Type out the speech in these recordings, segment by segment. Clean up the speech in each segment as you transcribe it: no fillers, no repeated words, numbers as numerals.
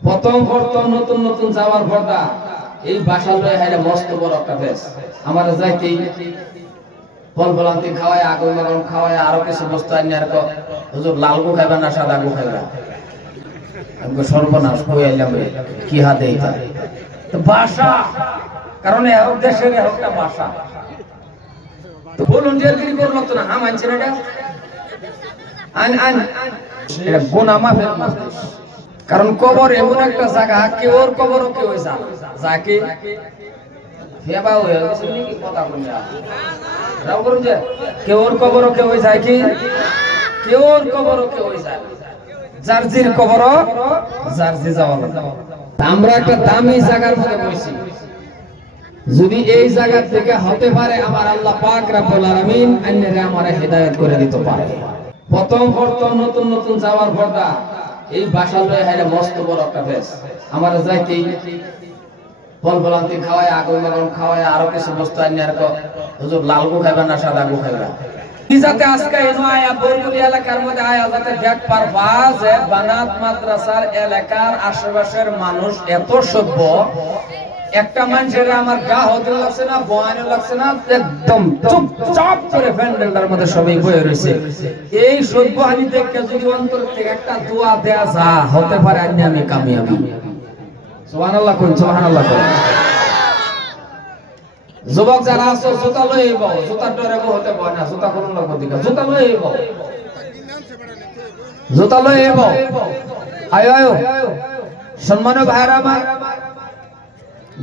প্রথম নতুন নতুন যাওয়ার পরটা এই বাসা লয়ে হাইরে মস্ত বড় একটা ফেস আমার যাইতেই ফল ফলান্তি খাওয়ায় আগুন লাগান খাওয়ায় আরো কিছু বস্তু আনি আর হুজুর লাল গো খাইবা না সাদা গো খাইবা আমি সর্বনাশ কই আইলাম রে কি হাতে এটা তো ভাষা কারণ এই দেশের একটা ভাষা তো ভলান্টিয়ারগিরি করলো তো না হাম আনছে না এটা এটা গুনাহ মাফের মজলিস কারণ কবর এমন একটা জায়গা কেউর কবরও কেউ যায় যাকে ফেবা হয়ে গেছে নাকি কথা বলে রাও করুন যে কেউর কবরও কেউ যায় কি কেউর কবরও কেউ যায় জার্জির কবরও জার্জি যাওয়া আমরা একটা দামি জায়গার মধ্যে বসি যদি এই জায়গা থেকে হতে পারে আমার আল্লাহ পাক রব্বুল আলামিন আন্নারে আমারে হেদায়েত করে দিতে পারে প্রথম নতুন নতুন যাওয়ার পরটা এই বাসা লয়ে হাইরে মস্ত বড় একটা ফেস আমার যাইতেই ফল ফলান্তি খাওয়ায় আগুন লাগান খাওয়ায় আরো কিছু বস্তু আনি আর হুজুর লাল গো খাইবা না সাদা গো খাইবা কি যাতে আজকে এনো আয়া বরগুলি এলাকার মধ্যে আয়া যাতে দেখ পারবা যে বানাত মাদ্রাসার এলাকার আশেপাশের মানুষ এত সভ্য একটা মানুষের আমার গা হতে লাগছে না বয়ানে লাগছে না একদম চুপচাপ করে প্যান্ডেলটার মধ্যে সবাই বয়ে রয়েছে এই সভ্য হানি দেখে যদি অন্তর থেকে একটা দোয়া দেয়া যা হতে পারে আমি কামিয়াবি সুবহানাল্লাহ কোন সুবহানাল্লাহ কোন যুবক যারা আছো জুতা লয়ে আইবো জুতা ডরে হতে পারে না জুতা কোন লোক দিকে জুতা লয়ে আইবো জুতা লয়ে আইবো আয়ো আয়ো সম্মানীয় ভাইরা আমার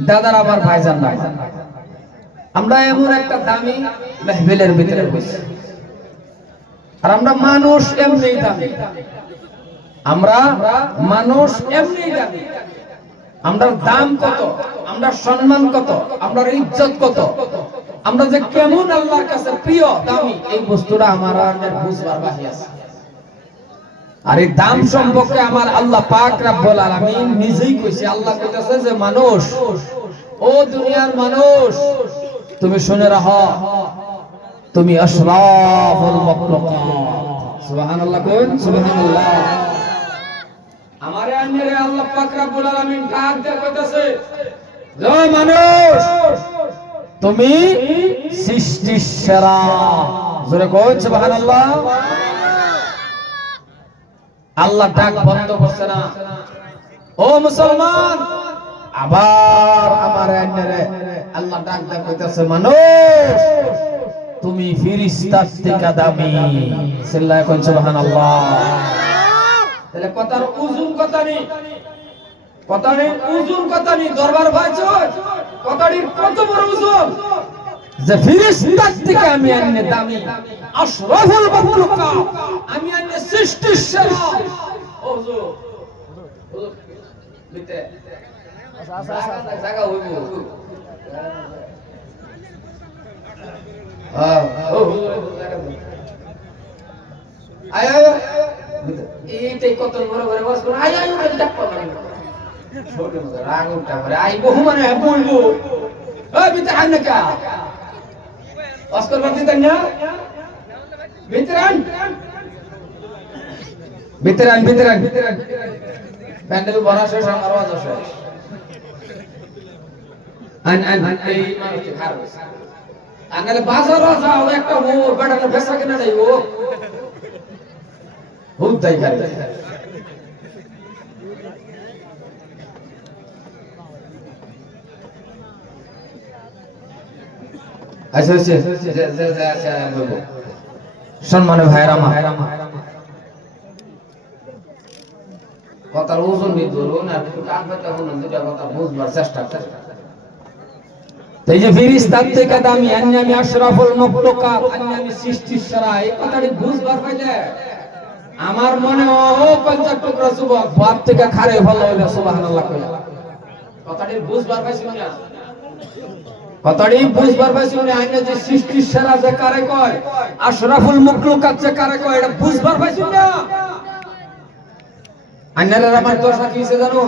দাদার আবার ভাইজান না আমরা এমন একটা দামি মাহফিলের ভিতরে বসে আর আমরা মানুষ এমনিই দামি আমরা মানুষ এমনিই দামি আমরা দাম কত আমরা সম্মান কত আমরা ইজ্জত কত আমরা যে কেমন আল্লাহর কাছে প্রিয় দামি এই বস্তুটা আমার বুঝবার বাকি আছে আর এই দাম সম্পর্কে আমার আল্লাহ পাক রব্বুল আলামিন নিজেই কইছে আল্লাহ কইতাছে যে মানুষ ও দুনিয়ার মানুষ তুমি শুনে রাখো তুমি আশরাফুল মাখলুকাত সুবহানাল্লাহ কোন সুবহানাল্লাহ আমারে আন্নারে আল্লাহ পাক রব্বুল আলামিন ডাক দিয়ে কইতাছে ও মানুষ তুমি সৃষ্টির সেরা জোরে কোন সুবহানাল্লাহ আল্লাহ ডাক বন্ধ করছে না ও মুসলমান আবার আমার আন্নারে আল্লাহ ডাক দিয়ে কইতাছে মানুষ তুমি ফেরেশতার থেকে দামি সিল্লায়ে কোন সুবহানাল্লাহ তাহলে কথার ওজন কথা নেই ওজন কথা নেই দরবার ভাইছো কথাটির কত বড় ওজন যে ফেরেশতার থেকে আমি আন্নে দামি আশরাফুল মাখলুকাত আমি আন্নে সৃষ্টির সেরা ওজো লিতে জায়গা হইবো আয় আয় এইটাই কত বড় বড় বাস করে আয় আয় ডাক পাবে ছোট মত রাগ উঠা করে আই বহু মানে বলবো এই বিতে আন কা অস্কর বাদ দিতেন না ভিতরান প্যান্ডেল ভরা শেষ আমার আওয়াজ আসে আন এই মানুষ খারাপ আঙ্গলে বাজার যাও একটা ও বেটাকে বেচা কিনা দেই ও বহুত তাই করে আচ্ছা বলবো সম্মানীয় ভাইরা কথার ওজন নিয়ে ধরুন আর একটু কান পাতা বলুন দুটা কথা বুঝবার চেষ্টা করেন এই যে ফেরেশতার থেকে দামি আমি আশরাফুল মাখলুকাত আমি সৃষ্টির সেরা এই কথাটি বুঝবার পাইলে আমার মনে ও 50 টুকরা যুবক বাপ থেকে খারে ভালো হইলো সুবহানাল্লাহ কইয়া কথাটি বুঝবার পাইছি না কথাটি বুঝবার পাইছি না আইনে যে সৃষ্টির সেরা যে কারে কয় আশরাফুল মাখলুকাত যে কারে কয় এটা বুঝবার পাইছি না আইনারা আমার দশা কি হইছে জানো